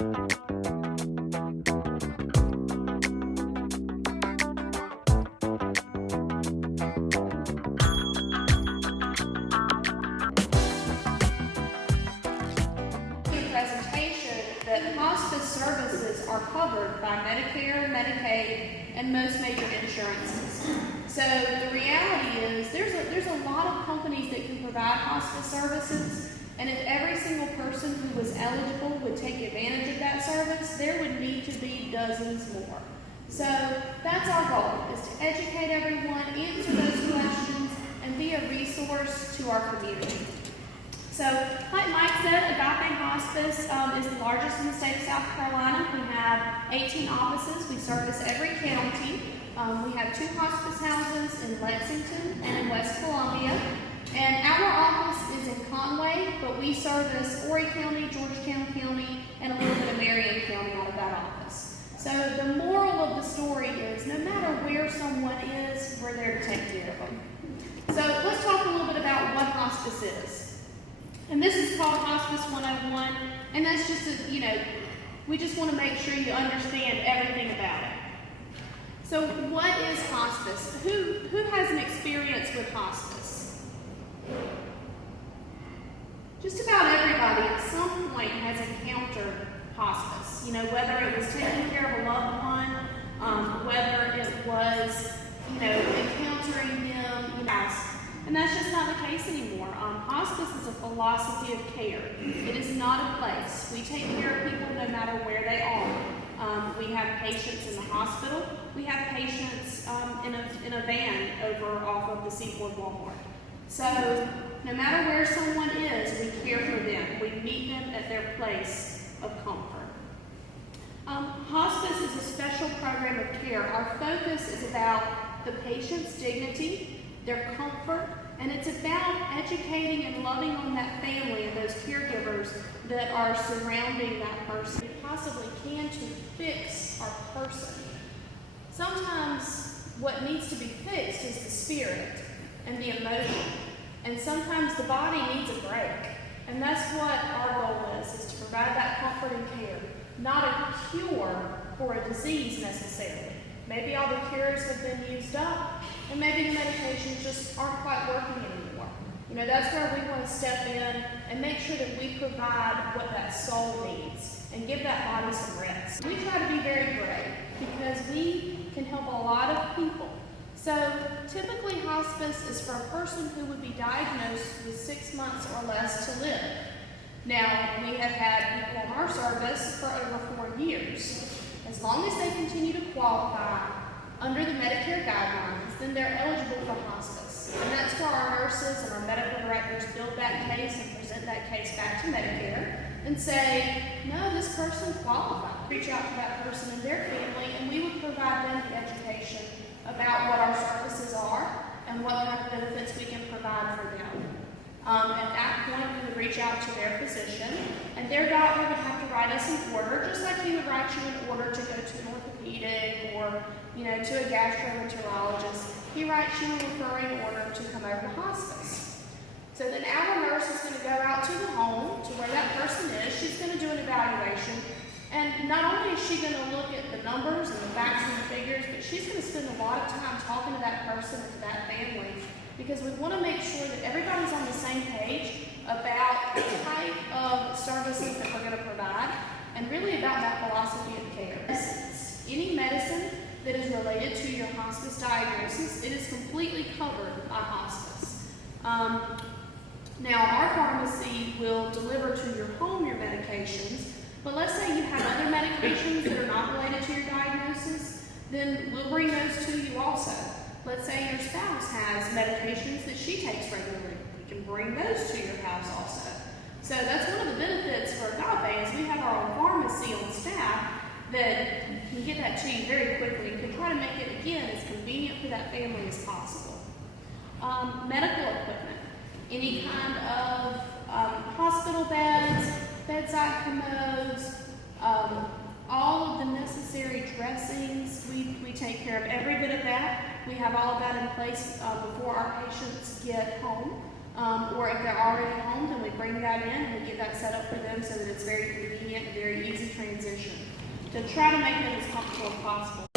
That hospice services are covered by Medicare, Medicaid, and most major insurances. So the reality is there's a lot of companies that can provide hospice services, and if every single person who was eligible would take advantage of that service, there would need to be dozens more. So that's our goal, is to educate everyone, answer those questions, and be a resource to our community. So, like Mike said, Agape Hospice is the largest in the state of South Carolina. We have 18 offices. We service every county. We have 2 hospice houses in Lexington and in West Columbia. And our office is in Conway, but we service Horry County, Georgetown County, and a little bit of Marion County out of that office. So the moral of the story is no matter where someone is, we're there to take care of them. So let's talk a little bit about what hospice is. And this is called Hospice 101, and that's just we just want to make sure you understand everything about it. So what is hospice? Who has an experience with hospice? Just about everybody at some point has encountered hospice. Whether it was taking care of a loved one, whether it was, encountering them, and that's just not the case anymore. Hospice is a philosophy of care. It is not a place. We take care of people no matter where they are. We have patients in the hospital. We have patients in a van over off of the Seaport Walmart. So no matter where someone is, we care for them. We meet them at their place of comfort. Hospice is a special program of care. Our focus is about the patient's dignity, their comfort, and it's about educating and loving on that family and those caregivers that are surrounding that person. We possibly can to fix our person. Sometimes what needs to be fixed is the spirit and the emotion. And sometimes the body needs a break. And that's what our goal is to provide that comfort and care. Not a cure for a disease necessarily. Maybe all the cures have been used up, and maybe the medications just aren't quite working anymore. That's where we want to step in and make sure that we provide what that soul needs and give that body some rest. We try to be very brave because we can help a lot of people. So typically hospice is for a person who would be diagnosed with 6 months or less to live. Now, we have had people in our service for over 4 years. As long as they continue to qualify under the Medicare guidelines, then they're eligible for hospice. And that's where our nurses and our medical directors build that case and present that case back to Medicare and say, no, this person qualifies. Reach out to that person and their family, and we would provide them the education about what our services are and what kind of benefits we can provide for them. At that point, we would reach out to their physician, and their doctor would have to write us an order, just like he would write you an order to go to an orthopedic or, to a gastroenterologist. He writes you a referring order to come over to hospice. So then our nurse is going to go out to the home, to where that person is. She's going to do an evaluation, and not only is she going to look at the numbers and the facts and the figures, but she's going to spend a lot of time talking to that person and to that family, because we want to make sure that everybody's on the same page about the type of services that we're going to provide, and really about that philosophy of care. Any medicine that is related to your hospice diagnosis, it is completely covered by hospice. Now, our pharmacy will deliver to your home your medications, but let's say you have other medications that are not related to your diagnosis, then we'll bring those to you also. Let's say your spouse has medications that she takes regularly. We can bring those to your house also. So that's one of the benefits for Agape is we have our own pharmacy on staff that can get that to you very quickly and can try to make it, again, as convenient for that family as possible. Medical equipment. Any kind of hospital beds, bedside commodes, all of the necessary dressings, we take care of every bit of that. We have all of that in place before our patients get home. Or if they're already home, then we bring that in and we get that set up for them so that it's very convenient and very easy transition. to try to make them as comfortable as possible.